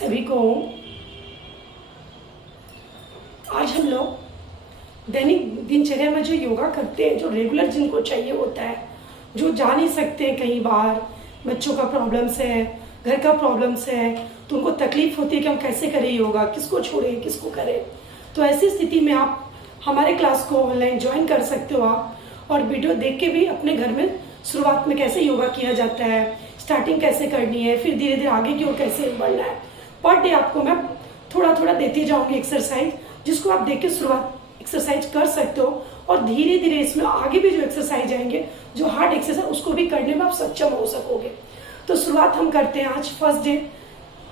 सभी को आज हम लोग दैनिक दिनचर्या में जो योगा करते हैं, जो रेगुलर जिनको चाहिए होता है, जो जा नहीं सकते हैं, कई बार बच्चों का प्रॉब्लम्स है, घर का प्रॉब्लम्स है, तो उनको तकलीफ होती है कि हम कैसे करें योगा, किसको छोड़ें, किसको करें। तो ऐसी स्थिति में आप हमारे क्लास को ऑनलाइन ज्वाइन कर सकते हो आप, और वीडियो देख के भी अपने घर में शुरुआत में कैसे योगा किया जाता है, स्टार्टिंग कैसे करनी है, फिर धीरे धीरे आगे की ओर कैसे बढ़ना है। पर डे आपको मैं थोड़ा थोड़ा देती जाऊंगी एक्सरसाइज, जिसको आप देख के शुरुआत एक्सरसाइज कर सकते हो, और धीरे धीरे इसमें आगे भी जो एक्सरसाइज आएंगे, जो हार्ड एक्सरसाइज, उसको भी करने में आप सक्षम हो सकोगे। तो शुरुआत हम करते हैं आज फर्स्ट डे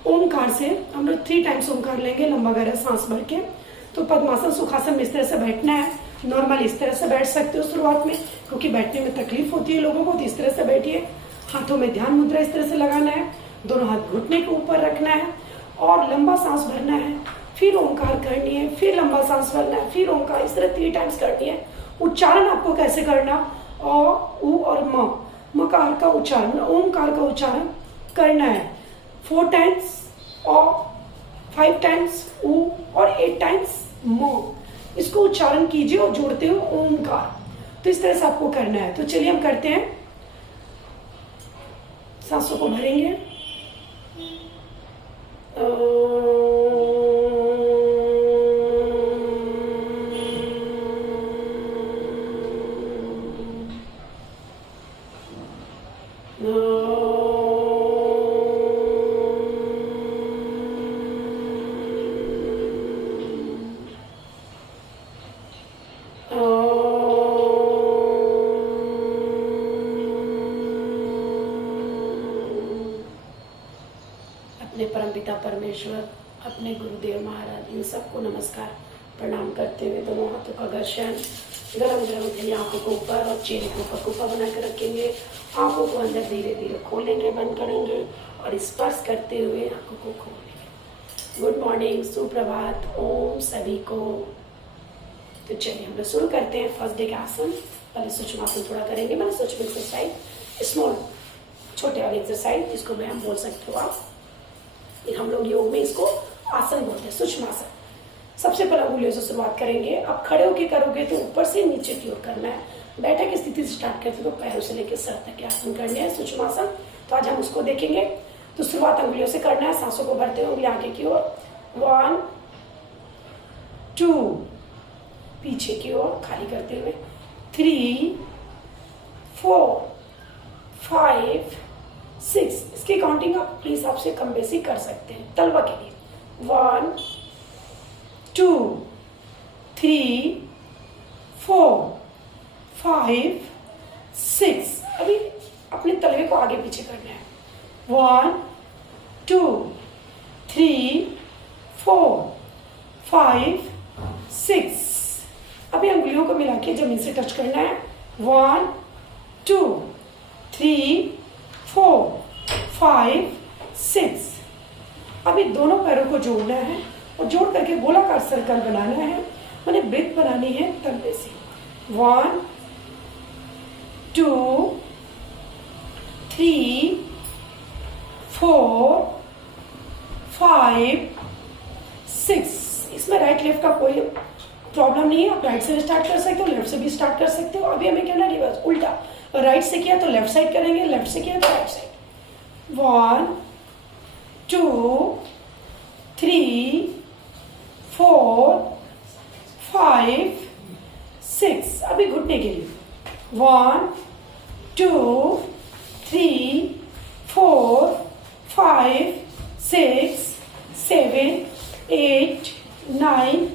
ओमकार से। हम लोग 3 टाइम्स ओमकार लेंगे, लंबा गहरा सांस भर के। तो पद्मासन सुखासन में इस तरह से बैठना है। नॉर्मल इस तरह से बैठ सकते हो शुरुआत में, क्योंकि बैठने में तकलीफ होती है लोगों को, तो इस तरह से बैठिए। हाथों में ध्यान मुद्रा इस तरह से लगाना है, दोनों हाथ घुटने के ऊपर रखना है और लंबा सांस भरना है। फिर ओंकार करनी है, फिर लंबा सांस भरना है, फिर ओंकार, इस तरह 3 टाइम्स करनी है। उच्चारण आपको कैसे करना, अ, उ और म, मकार का उच्चारण, ओमकार का उच्चारण करना है 4 टाइम्स और 5 टाइम्स उ और 8 टाइम्स म। इसको उच्चारण कीजिए और जोड़ते हो ओमकार। तो इस तरह से आपको करना है। तो चलिए हम करते हैं। सांसों को भरेंगे। अपने परमपिता परमेश्वर, अपने गुरुदेव महाराज, इन सबको नमस्कार प्रणाम करते हुए दोनों हाथों का घर्षण, गरम गरम उठेंगे, आंखों को ऊपर और चेहरे को ऊपर कुपा बनाकर रखेंगे। आंखों को अंदर धीरे धीरे खोलेंगे, बंद करेंगे और स्पर्श करते हुए आंखों को खोलेंगे। गुड मॉर्निंग, सुप्रभात, ओम सभी को। तो चलिए हम लोग शुरू करते हैं फर्स्ट डे के आसन। पहले सूक्ष्मासन थोड़ा करेंगे, मैंने सूक्ष्म एक्सरसाइज, स्मॉल छोटे वाले एक्सरसाइज, जिसको व्यायाम बोल सकते हो आप। हम लोग योग में इसको आसन बोलते हैं, सूक्ष्मासन। सबसे पहले उंगलियों से शुरुआत करेंगे। अब खड़े होके करोगे तो ऊपर से नीचे की ओर करना है। बैठक की स्थिति से स्टार्ट करते तो पैरों से लेकर सर तक के आसन करने हैं, सूक्ष्मासन। तो आज हम उसको देखेंगे। तो शुरुआत उंगलियों से करना है, सांसों को भरते हुए उंगली आगे की ओर, 1 2, पीछे की ओर खाली करते हुए, 3 4 5 6। इसकी काउंटिंग आप अपने हिसाब से कम बेसी कर सकते हैं तलवा के लिए। 1 2 3 4 5 6। अभी अपने तलवे को आगे पीछे करना है। 1 2 3 4 5 6। अभी अंगुलियों को मिला के जमीन से टच करना है। 1 2 3 4 5 6। अभी दोनों पैरों को जोड़ना है और जोड़ करके गोलाकार सर्कल बनाना है, मैंने ब्रेथ बनानी है तलवे से। 1 2 3 4 5 6। इसमें राइट लेफ्ट का कोई प्रॉब्लम नहीं है, आप राइट से स्टार्ट कर सकते हो, लेफ्ट से भी स्टार्ट कर सकते हो। अभी हमें कहना रिवर्स, उल्टा। राइट से किया तो लेफ्ट साइड करेंगे, लेफ्ट से किया तो राइट साइड। 1 2 3 4 5 6। अभी घुटने के लिए 1 2 3 4 5 6 7 8 9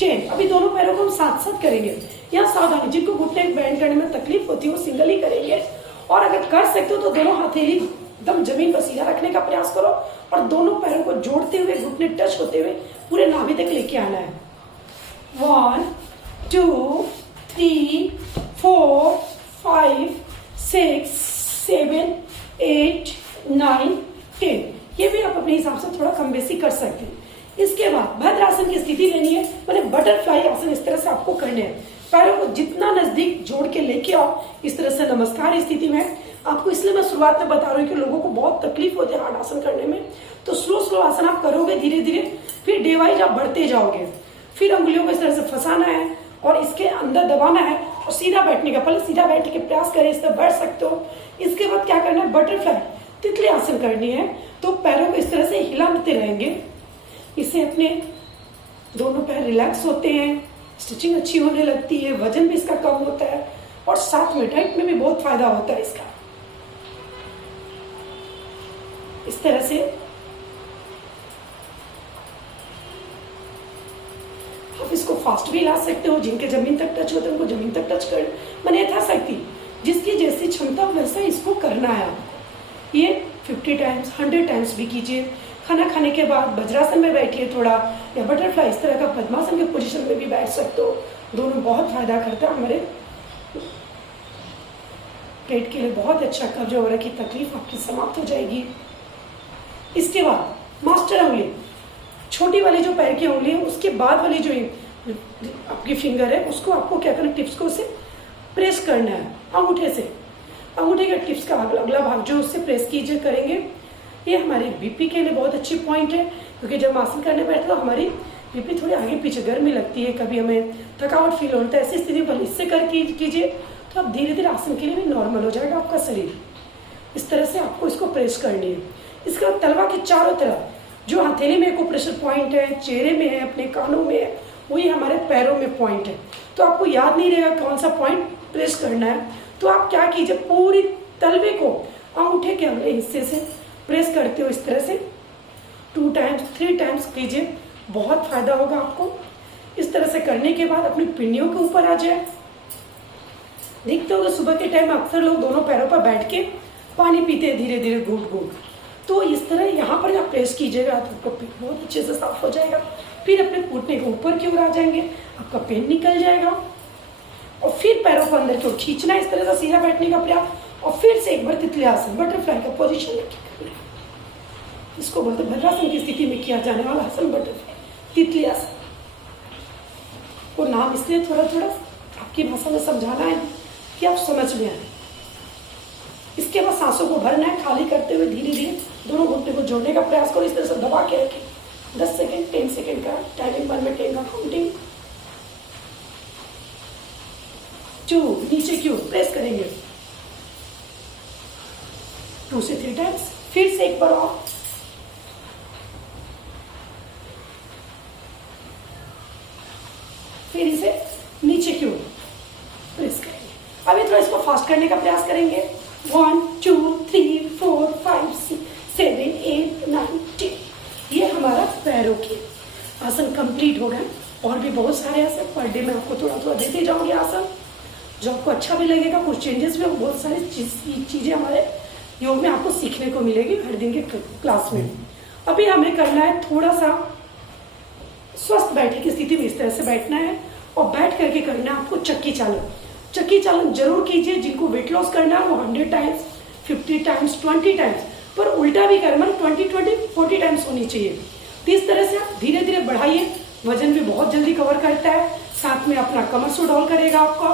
10। अभी दोनों पैरों को हम साथ साथ करेंगे। यहाँ सावधानी, जिनको घुटने बैंड करने में तकलीफ होती है वो सिंगल ही करेंगे, और अगर कर सकते हो तो दोनों हथेली एकदम जमीन पर सीधा रखने का प्रयास करो और दोनों पैरों को जोड़ते हुए, घुटने टच होते हुए पूरे नाभि तक लेके आना है। 1 2 3 4 5 6 7 8 9 10। ये भी आप अपने हिसाब से थोड़ा कम बेसी कर सकते हैं। इसके बाद भद्रासन की स्थिति लेनी है, मैंने बटरफ्लाई आसन इस तरह से आपको करने हैं। पैरों को जितना नजदीक जोड़ के लेके आओ, इस तरह से नमस्कार स्थिति में आपको इसलिए मैं शुरुआत में बता रही हूँ कि लोगों को बहुत तकलीफ होती है हार्ड आसन करने में। तो स्लो स्लो आसन आप करोगे धीरे धीरे, फिर डे वाइज आप बढ़ते जाओगे। फिर उंगलियों को इस तरह से फंसाना है और इसके अंदर दबाना है और सीधा बैठने का, पहले सीधा बैठने के प्रयास करें, इस तरह बैठ सकते हो। इसके बाद क्या करना है, बटरफ्लाई तितली आसन करनी है। तो पैरों को इस तरह से हिलाते रहेंगे, इससे अपने दोनों पैर रिलैक्स होते हैं, स्टिचिंग अच्छी होने लगती है, वजन भी इसका कम होता है और साथ में डाइट में भी बहुत फायदा होता है इसका। इस तरह से आप इसको फास्ट भी ला सकते हो। जिनके जमीन तक टच होते हैं उनको जमीन तक टच कर, मैंने यथाशक्ति जिसकी जैसी क्षमता वैसा इसको करना है आपको। ये 50 टाइम्स 100 टाइम्स भी कीजिए। खाना खाने के बाद वज्रासन में बैठिए थोड़ा, या बटरफ्लाई इस तरह का पद्मासन के पोजीशन में भी बैठ सकते हो। दोनों बहुत फायदा करता है, हमारे पेट के लिए बहुत अच्छा। कब्ज वगैरह की तकलीफ आपकी समाप्त हो जाएगी। इसके बाद मास्टर उंगली, छोटी वाली जो पैर की उंगली है उसके बाद वाली जो आपकी फिंगर है उसको आपको क्या करना, टिप्स को उसे प्रेस करना है अंगूठे से। अंगूठे के टिप्स का अगला भाग जो उससे प्रेस कीजिए करेंगे। ये हमारे बीपी के लिए बहुत अच्छी पॉइंट है, क्योंकि जब आसन करने बैठते तो हमारी बीपी थोड़ी आगे पीछे गर्मी लगती है, कभी हमें थकावट फील होता है। ऐसी स्थिति पर इससे कर कीजिए तो आप धीरे धीरे आसन के लिए भी नॉर्मल हो जाएगा आपका शरीर। इस तरह से आपको इसको प्रेस करनी है। इसके बाद तलवा के चारों तरफ जो हथेली में एक्यूप्रेशर पॉइंट है, चेहरे में है, अपने कानों में है, वही हमारे पैरों में पॉइंट है। तो आपको याद नहीं रहेगा कौन सा पॉइंट प्रेस करना है, तो आप क्या कीजिए, पूरी तलवे को अंगूठे के अगले हिस्से से प्रेस करते हो इस तरह से 2 टाइम्स 3 टाइम्स कीजिए, बहुत फायदा होगा आपको। इस तरह से करने के बाद अपनी पिंडियों के ऊपर आ जाए। देखते हो सुबह के टाइम अक्सर लोग दोनों पैरों पर बैठ के पानी पीते हैं धीरे धीरे घूट घूट, तो इस तरह यहाँ पर आप प्रेस कीजिएगा तो आपका पेट बहुत अच्छे से साफ हो जाएगा। फिर अपने घुटने के ऊपर की ओर आ जाएंगे, आपका पेन निकल जाएगा और फिर पैरों को अंदर की ओर खींचना, इस तरह से सीधा बैठने का प्रयास और फिर से एक बार तितली आसन बटरफ्लाई का पोजीशन लेके, इसको बोलते भद्रासन की स्थिति में किया जाने वाला आसन बटरफ्लाई तितली आसन। वो नाम इसलिए थोड़ा थोड़ा आपकी भाषा में समझाना है कि आप समझ में आए। इसके बाद सांसों को भरना है, खाली करते हुए धीरे धीरे दोनों घुटने को जोड़ने का प्रयास करो। इस तरह से दबा के रखें 10 सेकेंड 10 सेकेंड का टाइमिंग पर में 10 का काउंटिंग। 2 नीचे की ओर प्रेस करेंगे 2 से 3 टाइम्स, फिर से एक बार और, फिर इसे नीचे की ओर प्रेस करेंगे। अभी थोड़ा इसको फास्ट करने का प्रयास करेंगे। 1 2 3 4 5 6 7 8 9 10। ये हमारा पैरों के आसन कंप्लीट हो गए। और भी बहुत सारे आसन पर डे में आपको थोड़ा थोड़ा देते जाऊंगे आसन, जो आपको अच्छा भी लगेगा। कुछ चेंजेस भी, बहुत सारी चीजें हमारे योग में आपको सीखने को मिलेगी हर दिन के क्लास में। अभी हमें करना है थोड़ा सा स्वस्थ बैठे की स्थिति में, इस तरह से बैठना है और बैठ करके करना है आपको चक्की चालन। चक्की चालन जरूर कीजिए। जिनको वेट लॉस करना है वो 100 टाइम्स 50 टाइम्स 20 टाइम्स, पर उल्टा भी करें, मतलब 20 40 टाइम्स होनी चाहिए। तो इस तरह से आप धीरे धीरे बढ़ाइए, वजन भी बहुत जल्दी कवर करता है, साथ में अपना कमर सुडौल करेगा आपका,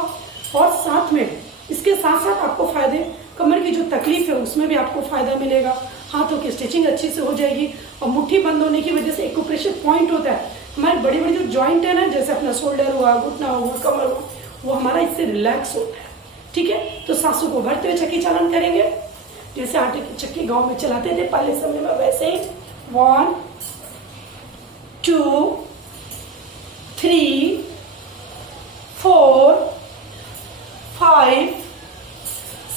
और साथ में इसके साथ साथ आपको फायदे, कमर की जो तकलीफ है उसमें भी आपको फायदा मिलेगा। हाथों की स्टिचिंग अच्छी से हो जाएगी और मुट्ठी बंद होने की वजह से एक्यूप्रेशर पॉइंट होता है। हमारे बड़ी बड़ी जो जॉइंट है ना, जैसे अपना शोल्डर हुआ, घुटना हुआ, कमर हुआ, वो हमारा इससे रिलैक्स होता है। ठीक है, तो सांसों को भरते हुए चक्की चालन करेंगे, जैसे आटे की चक्की गांव में चलाते थे पहले समय में, वैसे ही 1 2 3 4 5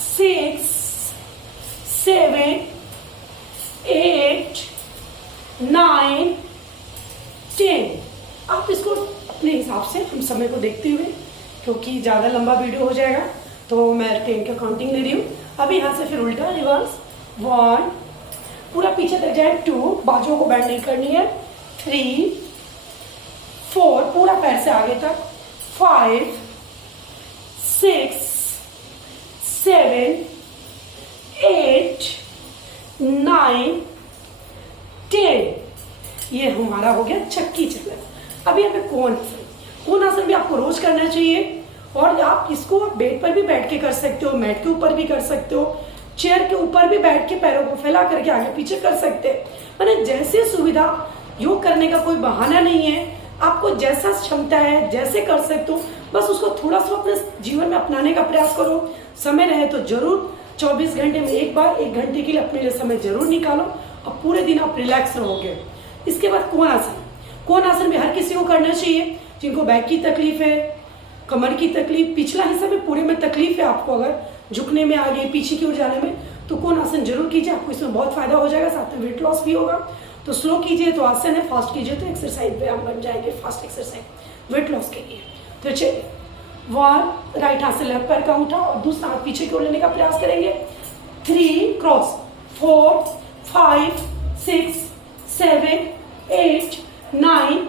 6 7 8 9 10। आप इसको अपने हिसाब से, हम समय को देखते हुए, क्योंकि ज्यादा लंबा वीडियो हो जाएगा तो मैं 10 का काउंटिंग ले रही हूँ। अभी यहाँ से फिर उल्टा रिवर्स 1, पूरा पीछे तक जाए 2, बाजुओं को बैंड नहीं करनी है, 3 4, पूरा पैर से आगे तक, 5 6 7 8 9 10। ये हमारा हो गया चक्की चलन। अभी हमें कोण आसन भी आपको रोज करना चाहिए, और आप इसको बेड पर भी बैठ के कर सकते हो, मैट के ऊपर भी कर सकते हो, चेयर के ऊपर भी बैठ के पैरों को फैला करके आगे पीछे कर सकते हैं। मैंने जैसे सुविधा, योग करने का कोई बहाना नहीं है, आपको जैसा क्षमता है जैसे कर सकते हो, बस उसको थोड़ा सा अपने जीवन में अपनाने का प्रयास करो। समय रहे तो जरूर 24 घंटे में एक बार 1 घंटे के लिए अपने लिए समय जरूर निकालो और पूरे दिन आप रिलैक्स रहोगे। इसके बाद कोण आसन। कोण आसन भी हर किसी को करना चाहिए, जिनको बैक की तकलीफ है, कमर की तकलीफ, पिछला हिस्सा में पूरे में तकलीफ है आपको, अगर झुकने में आगे पीछे की ओर जाने में, तो कोण आसन जरूर कीजिए, आपको इसमें बहुत फायदा हो जाएगा, साथ में वेट लॉस भी होगा। तो स्लो कीजिए तो आसन है, फास्ट कीजिए तो एक्सरसाइज व्यायाम बन जाएंगे, फास्ट एक्सरसाइज वेट लॉस के लिए। तो चलिए, 1 राइट हाथ से लेफ्ट पैर का उठा और दूसरा हाथ पीछे की ओर लेने का प्रयास करेंगे। 3 क्रॉस, 4 5 6 7 8 9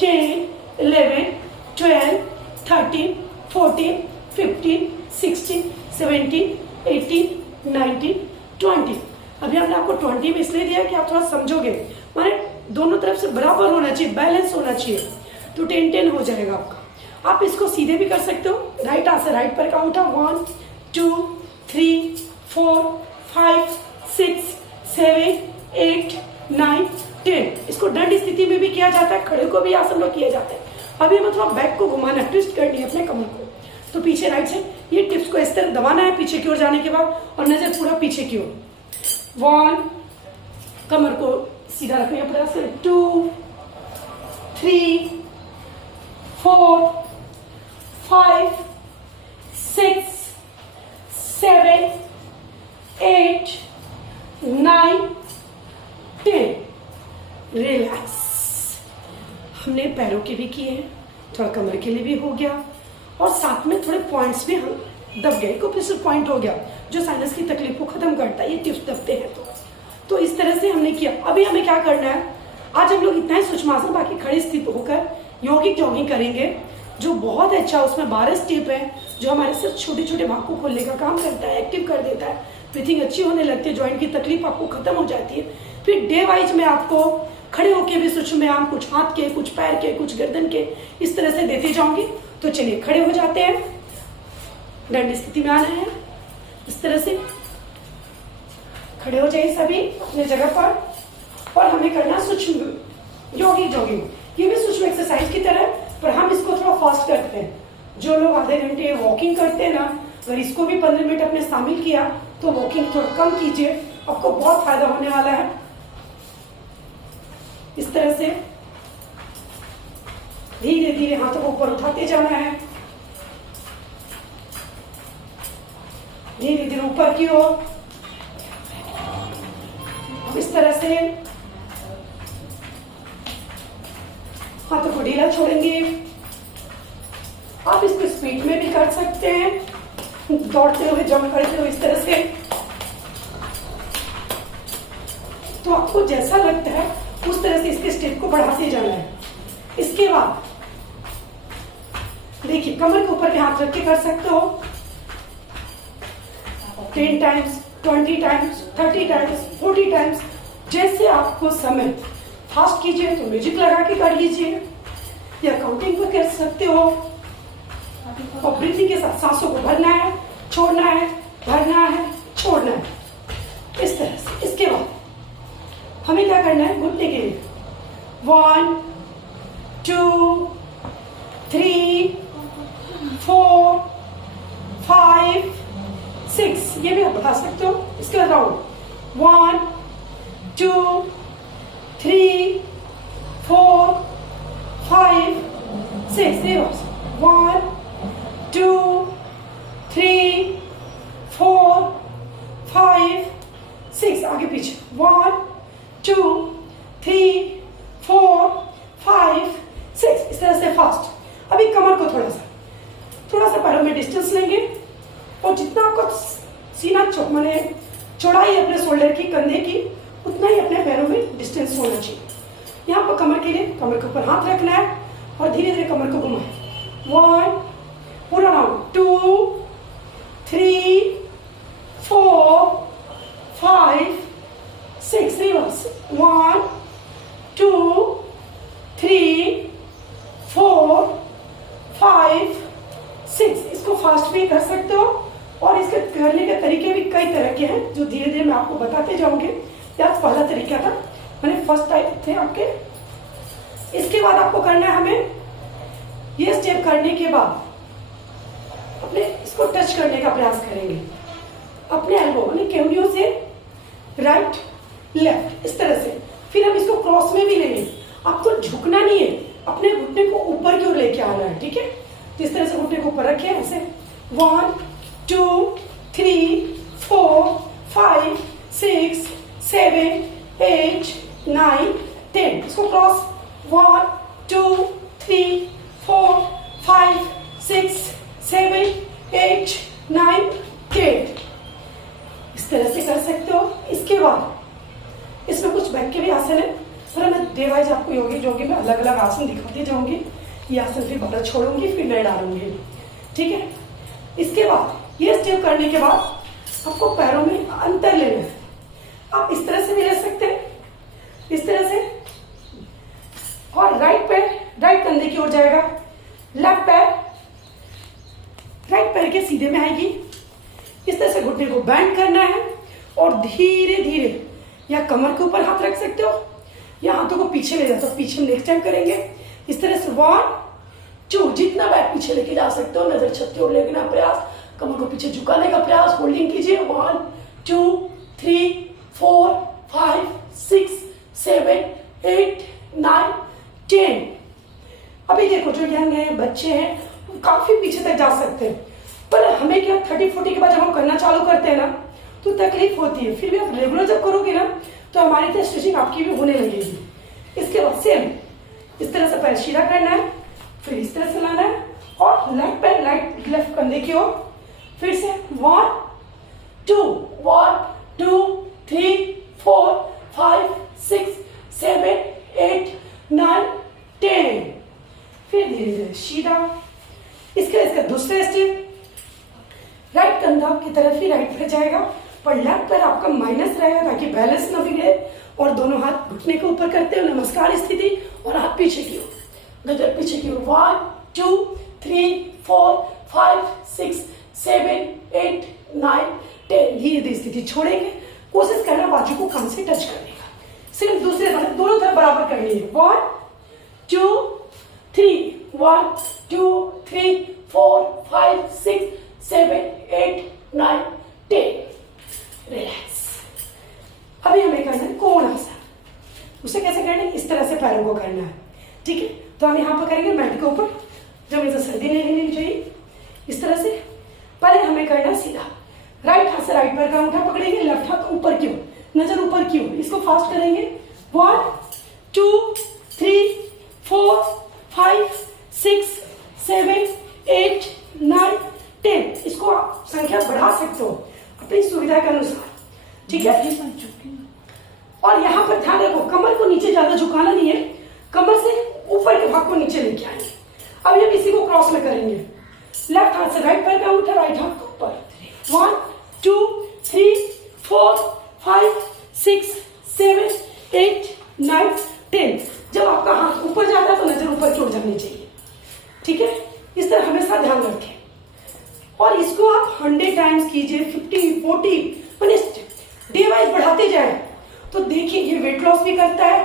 10 11 12 13 14 15 16 17 18 19 20। अभी हमने आपको 20 में इसलिए दिया कि आप थोड़ा समझोगे, माने दोनों तरफ से बराबर होना चाहिए, बैलेंस होना चाहिए, तो 10-10 हो जाएगा आपका। आप इसको सीधे भी कर सकते हो, राइट हाथ से राइट पैर का उठा, 1 2 3 4 5 6 7 8 9 10। इसको दंड स्थिति में भी किया जाता है, खड़े को भी आसन में किया जाता है। अभी हमें थोड़ा बैक को घुमाना, ट्विस्ट करनी है अपने कमर को, तो पीछे राइट से ये टिप्स को इस तरह दबाना है पीछे की ओर जाने के बाद, और नजर पूरा पीछे की ओर। 1 कमर को सीधा रखने का प्रयास करें, 2 3 4 5 6 7 8 9 10। रिलैक्स। हमने पैरों के भी किए हैं, थोड़ा कमर के लिए भी हो गया, और साथ में थोड़े पॉइंट्स भी हम दब गए, एक्यूप्रेशर पॉइंट हो गया जो साइनस की तकलीफ को खत्म करता है, ये टिप्स दबते हैं तो इस तरह से हमने किया। अभी हमें क्या करना है, आज हम लोग इतना ही सूक्ष्मासन, बाकी खड़ी स्थित होकर यौगिक जॉगिंग करेंगे, जो बहुत अच्छा, उसमें 12 स्टेप है जो हमारे सिर्फ छोटे छोटे भाग को खोलने का काम करता है, एक्टिव कर देता है, ब्रीथिंग अच्छी होने लगती है, ज्वाइंट की तकलीफ आपको खत्म हो जाती है। फिर डे वाइज में आपको खड़े होके भी सूक्ष्म व्यायाम, कुछ हाथ के, कुछ पैर के, कुछ गर्दन के, इस तरह से देते जाऊंगी। तो चलिए खड़े हो जाते हैं, दंड स्थिति में आना है, इस तरह से खड़े हो जाइए सभी अपने जगह पर। और हमें करना सूक्ष्म यौगिक जॉगिंग, ये भी सूक्ष्म एक्सरसाइज की तरह, पर हम इसको थोड़ा फास्ट करते हैं। जो लोग आधे घंटे वॉकिंग करते हैं ना, अगर इसको भी 15 मिनट अपने शामिल किया तो वॉकिंग थोड़ा कम कीजिए, आपको बहुत फायदा होने वाला है। इस तरह से धीरे धीरे हाथों को ऊपर उठाते जाना है, धीरे धीरे ऊपर की ओर। इस तरह से हाथों को ढीला छोड़ेंगे। आप इसको स्पीड में भी कर सकते हैं, दौड़ते हुए, जंप करते हुए, इस तरह से। तो आपको जैसा लगता है उस तरह से इसके स्टेप को बढ़ाते जाना है। इसके बाद देखिए, कमर के ऊपर भी हाथ रख के कर सकते हो, 10 टाइम्स, 20 टाइम्स, 30 टाइम्स, 40 टाइम्स, जैसे आपको समय। फास्ट कीजिए तो म्यूजिक लगा के कर लीजिए, या काउंटिंग पर कर सकते हो। और ब्रीथिंग के साथ सांसों को भरना है, छोड़ना है, भरना है, छोड़ना है, इस तरह से। इसके बाद हमें क्या करना है, घुटने के लिए 1 2 3 4 5 6, ये भी आप बता सकते हो। इसके बाद राउंड 1 2 3 4 5 6, 1 2 3 4 5 6, आगे पीछे 1 2 3 4 5 6, इस तरह से फास्ट। अभी कमर को थोड़ा सा पैरों में डिस्टेंस लेंगे, और जितना आपका सीना माने चौड़ाई है अपने शोल्डर की, कंधे की, उतना ही अपने पैरों में डिस्टेंस होना चाहिए। यहाँ पर कमर के लिए कमर के ऊपर हाथ रखना है और धीरे धीरे कमर को घुमाएं। 1 पूरा राउंड, 2 3 4 5 6, रिवर्स 1 2 3 4 5 6। इसको फास्ट भी कर सकते हो, और इसके करने के तरीके भी कई तरह के हैं जो आपको बताते जाऊंगी। यह पहला तरीका था, मैंने फर्स्ट टाइप थे आपके। इसके बाद आपको करना है, हमें ये स्टेप करने के बाद अपने इसको टच करने का प्रयास करेंगे, अपने एल्बो यानी केवनियों से राइट लेफ्ट इस तरह से। फिर हम इसको क्रॉस में भी लेंगे, आपको झुकना नहीं है, अपने घुटने को ऊपर की ओर लेके आना है, ठीक है। तो इस तरह से घुटने को ऊपर रखिए ऐसे, 1 2 3 4 5 6 7 8 9 10। इसको क्रॉस 1 2 3 4 5 6 7 8 9 10 इस तरह से कर सकते हो। इसके बाद इसमें कुछ बैक के भी आसन है, पर मैं डे वाइज आपको योगी में अलग अलग आसन दिखाती जाऊंगी। ये आसन फिर बाहर छोड़ूंगी, फिर नए डालूंगी, ठीक है। इसके बाद ये स्टेप करने के बाद आपको पैरों में अंतर लेना है। आप इस तरह से भी ले सकते हैं, इस तरह से, और राइट पैर राइट कंधे की ओर जाएगा, लेफ्ट पैर राइट पैर के सीधे में आएगी। इस तरह से घुटने को बेंड करना है और धीरे धीरे या कमर के ऊपर हाथ रख सकते हो या हाथों को पीछे ले जाते हो, पीछे नेक्स्ट टाइम करेंगे। इस तरह से 1 2 जितना बैक पीछे लेके जा सकते हो, नजर छत की ओर लेने का प्रयास, कमर को पीछे झुकाने का प्रयास, होल्डिंग कीजिए। 1 2 3 4 5 6 7 8 9 10। अभी देखो जो यंग है, बच्चे हैं, वो काफी पीछे तक जा सकते हैं, पर हमें क्या 30-40 के बाद जब हम करना चालू करते हैं ना तो तकलीफ होती है। फिर भी आप रेगुलर जब करोगे ना तो हमारी तरह स्ट्रेचिंग आपकी भी होने लगेगी। इसके बाद सेम इस तरह से पैर सीधा करना है, फिर इस तरह से लाना है और लेफ्ट पैर राइट लेफ्ट कंधे की ओर, फिर से 1 2 1 2 3 4 5 6 7 8 9 10। फिर धीरे धीरे सीधा। इसका दूसरा स्टेप, राइट कंधा की तरफ ही राइट पैर जाएगा, पर लेफ्ट पैर आपका माइनस रहेगा ताकि बैलेंस ना बिगड़े, और दोनों हाथ घुटने के ऊपर करते हो नमस्कार स्थिति, और हाथ पीछे की ओर, गजर पीछे की ओर। 1 2 3 4 5 6 7 8 9 10। धीरे धीरे स्थिति छोड़ेंगे, कोशिश करना बाजू को कान से टच करने का, सिर्फ दूसरे दोनों तरफ बराबर करनी है। 1 2 3 1 2 3 4 5 6 7 8 9 10। रिलैक्स। अभी हमें करना है कोण आसन। उसे कैसे करना है, इस तरह से पैरों को करना है, ठीक है। तो हम यहाँ पर करेंगे मैट के ऊपर, जब इसे सर्दी नहीं लेनी चाहिए। इस तरह से पहले हमें करना सीधा, राइट हाथ से राइट पैर का अंगूठा पकड़ेंगे, लेफ्ट हाथ ऊपर की ओर, नजर ऊपर की ओर। इसको फास्ट करेंगे। 1 2 3 4 5 6 7 8 9 10। इसको आप संख्या बढ़ा सकते हो अपनी सुविधा के अनुसार, ठीक है। और यहाँ पर ध्यान रखो, कमर को नीचे ज्यादा झुकाना नहीं है, कमर से ऊपर के भाग को नीचे लेके आएंगे। अब हम इसी को क्रॉस में करेंगे, लेफ्ट हाथ से राइट पैर का अंगूठा, राइट हाथ को ऊपर। 1 2 3 4 5 6 7 8 9 10। जब आपका हाथ ऊपर जाता है तो नजर ऊपर की ओर जानी चाहिए, ठीक है। इस तरह हमेशा ध्यान रखें, और इसको आप 100 टाइम्स कीजिए, 50 40 मैंने डे वाइज बढ़ाते जाए तो देखिए ये वेट लॉस भी करता है,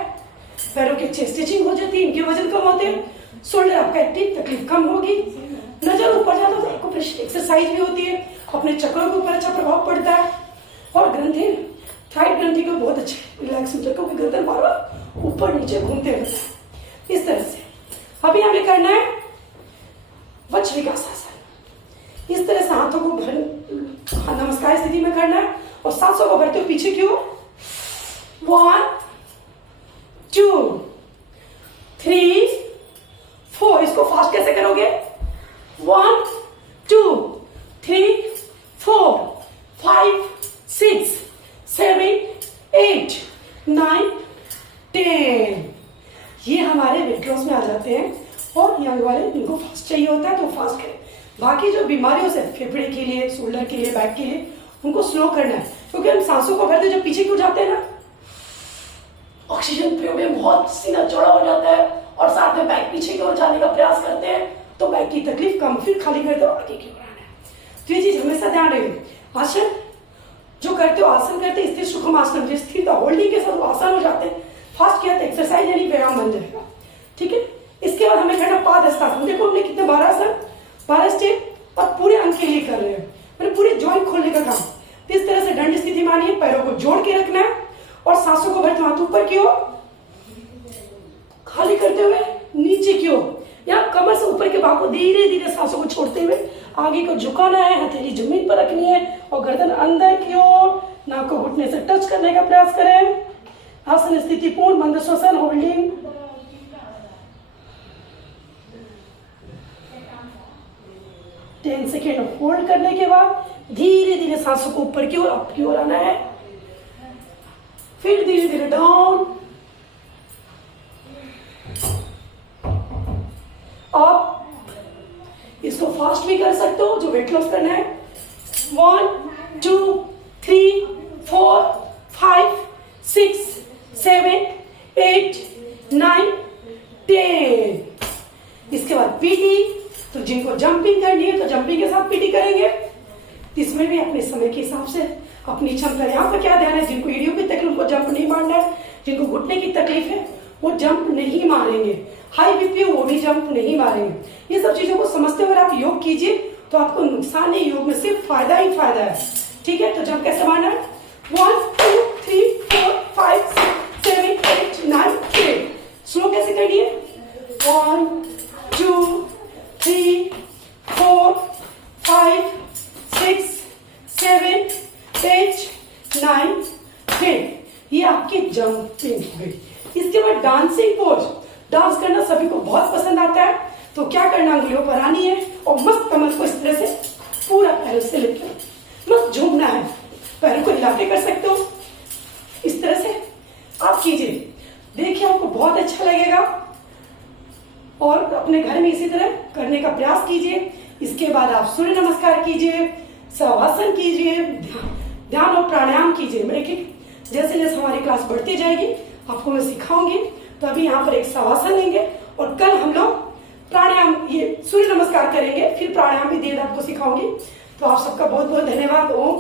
पैरों की अच्छी स्टिचिंग हो जाती है, इनके वजन कम होते हैं, शोल्डर आपका एक्टिव, तकलीफ कम होगी, नजर ऊपर जाता है तो आपको एक्सरसाइज भी होती है, अपने चक्रों के ऊपर अच्छा प्रभाव पड़ता है, और ग्रंथि थाइड ग्रंथि को बहुत अच्छा रिलैक्स होता है क्योंकि गर्दन बार बार ऊपर नीचे घूमते रहता है। इस तरह से अभी हमें करना है वज्रिकासन। इस तरह से हाथों को नमस्कार स्थिति में करना है और सांसों को भरते हुए पीछे की ओर। 1 2 3 4। इसको फास्ट कैसे करोगे? 1 2 3 4 5 6 7 8 9 10। ये हमारे वेट लॉस में आ जाते हैं, और यंग वाले जिनको फास्ट चाहिए होता है तो फास्ट करें। बाकी जो बीमारियों से फेफड़े के लिए, शोल्डर के लिए, बैक के लिए, उनको स्लो करना है, क्योंकि हम सांसों को भरते जब पीछे क्यों जाते हैं ना, ऑक्सीजन प्रयोग में बहुत सीना चौड़ा हो जाता है और साथ में बैक पीछे की ओर जाने का प्रयास करते हैं तो बैक की तकलीफ कम, फिर खाली कर दो, आगे की ओर आना है। तो ये चीज हमेशा ध्यान रखें। आसन जो करते हो आसन करते स्थिर सुखम आसन, जिस स्थिर होल्डिंग के साथ वो आसान हो जाते हैं, फास्ट किया तो एक्सरसाइज यानी व्यायाम बन जाएगा। ठीक है, इसके बाद हमें करना पादहस्तासन। देखो हमने कितने 12 आसन, 12 स्टेप और पूरे अंग के लिए कर रहे हैं, मैंने पूरे जॉइंट खोलने का काम। इस तरह से दंड स्थिति मानिए, पैरों को जोड़ के रखना है और सांसों को भरते हाथ ऊपर की ओर खाली करते हुए नीचे की ओर, या कमर से ऊपर के भाग को धीरे धीरे सांसों को छोड़ते हुए आगे को झुकाना है, हथेली जमीन पर रखनी है और गर्दन अंदर की ओर, नाक को घुटने से टच करने का प्रयास करें। आसन स्थिति पूर्ण बंद श्वसन होल्डिंग। टेन सेकेंड होल्ड करने के बाद धीरे धीरे सांसों को ऊपर की ओर अप की ओर आना है, फिर धीरे धीरे डाउन अप। इसको फास्ट भी कर सकते हो जो वेट लॉस करना है। 1 2 3 4 5 6 7 8 9 10। इसके बाद पीटी, तो जिनको जंपिंग करनी है तो जंपिंग के साथ पीटी करेंगे। इसमें भी अपने समय के हिसाब से अपनी क्षमता। यहाँ पर क्या ध्यान है, जिनको एडियो की तकलीफ उनको जंप नहीं मारना है, जिनको घुटने की तकलीफ है वो जंप नहीं मारेंगे, हाई बीपी वो भी जंप नहीं मारेंगे। ये सब चीजों को समझते हुए आप योग कीजिए तो आपको नुकसान नहीं, योग में सिर्फ फायदा ही फायदा है। ठीक है, तो जंप कैसे मारना है, 1 2 3 4 5 6 7 8 9 10। स्लो कैसे करिए, 1 2 3 4 5 6 7 8 9 10। ये आपकी जंपिंग हो गई। इसके बाद डांसिंग पोज। डांस करना सभी को बहुत पसंद आता है, तो क्या करना, उंगलियों पर आनी है और मस्त कमर को इस तरह से पूरा पैरों से लेकर मस्त झूमना है, पैरों को हिला के कर सकते हो। इस तरह से आप कीजिए, देखिए आपको बहुत अच्छा लगेगा और अपने घर में इसी तरह करने का प्रयास कीजिए। इसके बाद आप सूर्य नमस्कार कीजिए, शवासन कीजिए, ध्यान और प्राणायाम कीजिए। मेरे की जैसे जैसे हमारी क्लास बढ़ती जाएगी आपको मैं सिखाऊंगी। तो अभी यहाँ पर एक शवासन लेंगे और कल हम लोग प्राणायाम, ये सूर्य नमस्कार करेंगे, फिर प्राणायाम भी देर आपको सिखाऊंगी। तो आप सबका बहुत बहुत धन्यवाद। ओम